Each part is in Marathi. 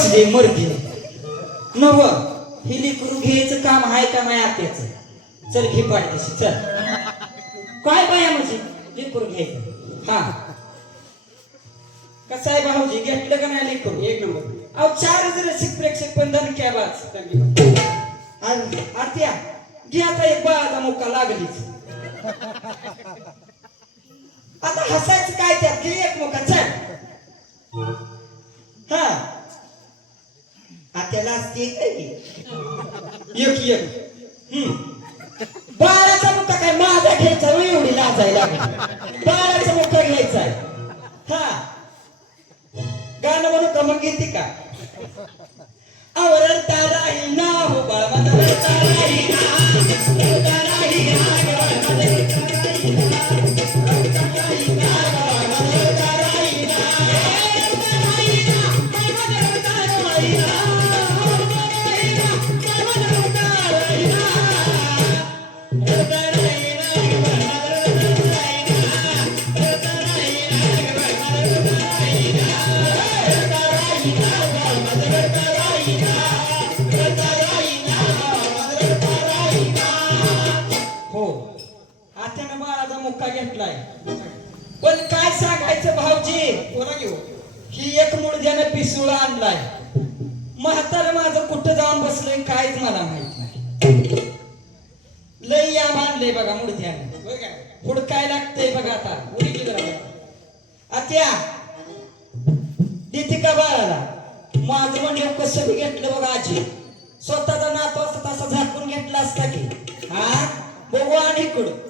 असले मर्दी नव ही लेकरू घ्यायचं काम आहे का नाही आत्याचं? चल घे पाडदेशी चल. काय बाया म्हणजे? लेकरू घ्यायचं. हा. कसं आहे भाऊजी घेतलं का नाही लेकरू? एक नंबर. अहो चार हजार रसिक प्रेक्षक पण धन क्या बाज आत्या घे आता एक बाळाचा मोका लागलीच. आता हसायचं काय त्यात? घे एक मोका चल. हा. आत्याला असते एक एक हम्म. बाळाचा मुका काय माझा घ्यायचा एवढी लाजायला लागली. काहीच मला माहीत नाही. लय या मानलंय बघा मुळद्यानं होय काय हुडकाय लागतंय बघा आता. उडी आत्या! देते का बाळाला? माझं म्हणजे कसं बी घेतलं बघा आजी. स्वतःचा नातू असता तसा झाकून घेतला असता की. हा? बघू आणि इकडं.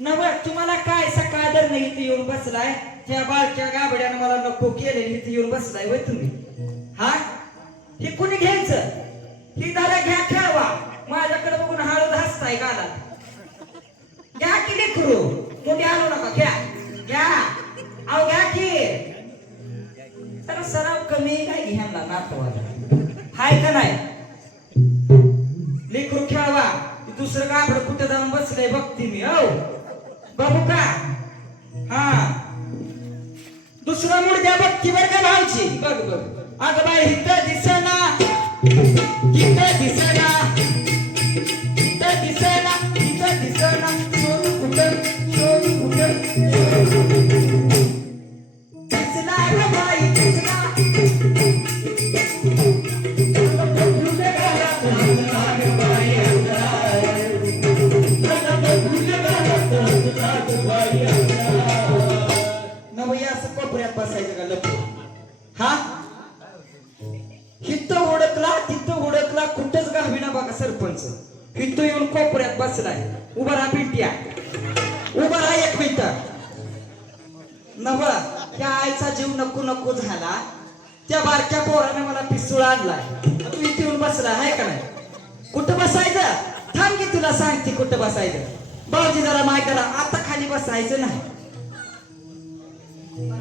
नव तुम्हाला काय सकाळ दर नाही इथे येऊन बसलाय? त्या बाळक्या गाबड्यानं मला नको केले इथे येऊन बसलाय वय तुम्ही. हा? हे कुणी घ्यायचं? ही जरा घ्या खेळवा. माझ्याकडे बघून हळद हसताय गाला घ्या की लेकरू. कोणी आलो नका घ्या. घ्या. अहो घ्या की. तर सराव कमी काय घ्यायला नातवाला? हाय का नाही? लेकरू खेळवा. दुसरं गाबड कुठं जाऊन बसलंय बघते मी हो. बघू का हा. दुसरं मुडद्या बघती बर का भावची बघ बघ. अगं बाई इथं दिसना असं कोपऱ्यात बसायचं का लपू हा? हिथं हुडकला तिथं हुडकला कुठंच गावीना बघा सरपंच. हिथं येऊन कोपऱ्यात बसलाय. उभा राहा पिंट्या उभा राहा एक मिनिट. नवळा त्या आईचा जीव नको नको झाला. त्या बारक्या पोराने मला पिस्तूळ आणलाय. तू इथे येऊन बसला आहे का नाही? कुठं बसायचं? थांब की तुला सांगते कुठं बसायचं. भाऊजी जरा माय करा आता खाली बसायचं नाही. थांबा.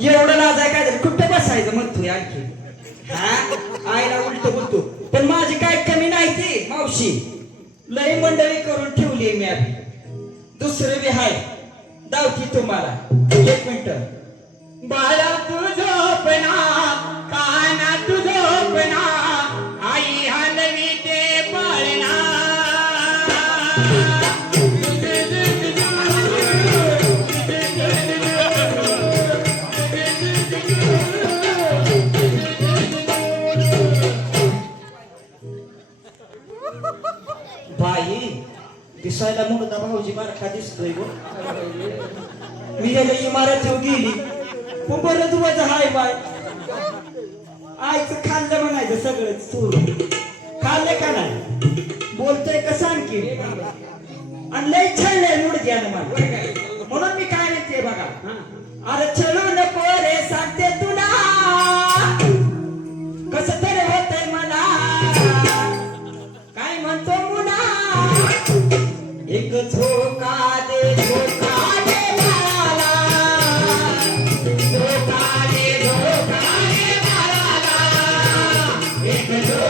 एवढं लाज आहे काय कुठं बसायचं म्हणतोय आणखी? हा? आईला उलट बोलतो. पण माझी काय कमी नाही ती मावशी. लय मंडळी करून ठेवली मी आधी. दुसरं बी हाय. दावती तुम्हाला. एक मिनिट. बाळा तू झोपना काना तू झोपना आई हलवी ते पाळणा बाई दिसायला मुलगा भाऊजी बारखा दिसतोय गो? मी गेले इमारतीवर गेली. पण बरंच वजन हाय बाय. आईचं खाल्लं म्हणायचं सगळंच चोर खाल्लं का नाही? बोलतोय कसं आणखी? आणि लय छळलंय मुडक्यानं मला. म्हणून मी काय म्हणते बघा? अरे छळू एक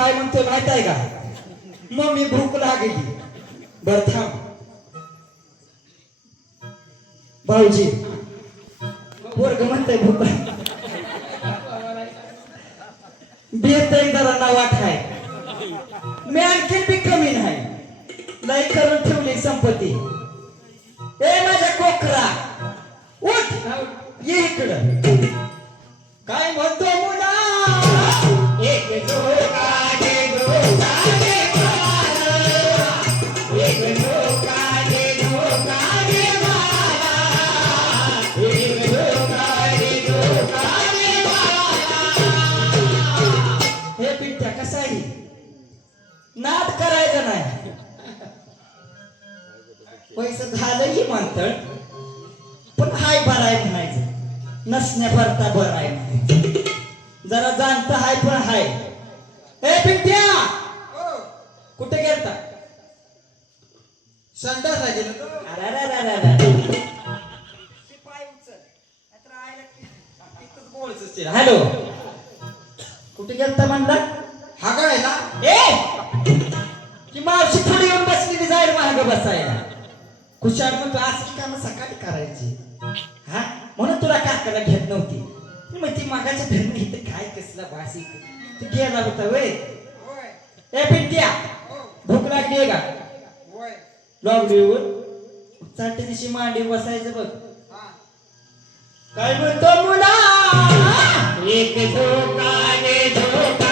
काय म्हणतोय माहीत आहे का? मग मी भूक लागली. बर थांब. भाऊजी पोरग म्हणतंय भूक बेहतरी जरा आहे मी आणखी बी कमी नाही. लय करून ठेवली संपत्ती. ए माझ्या कोकरा उठ. ये इकडं. काय मग? झालंही म्हणतळ पण हाय बराय म्हणायचं. नसण्या भरता बराय म्हणायचं. जरा जाणता हाय पण हाय. ए पिंट्या! कुठे गेलता? संडास आहे अरे अरे अरे अरे. हॅलो. कुठे गेलता म्हणला? हा काय ना ए! की मावशी थोडी येऊन बसलेली जाईल मार्ग बसायला. खुशाल म्हणतो असली कामं सकाळी करायची. हा? म्हणून तुला काकाला घेत नव्हती. मग ती मागाच्या धरण इथे काय कसला वास येते तू गेला होता वय. ए पिंट्या भूक लागली आहे का? लागलीवर चालते दिवशी मांडी बसायचं बघ. काय म्हणतो मुला? एक झोका झोका.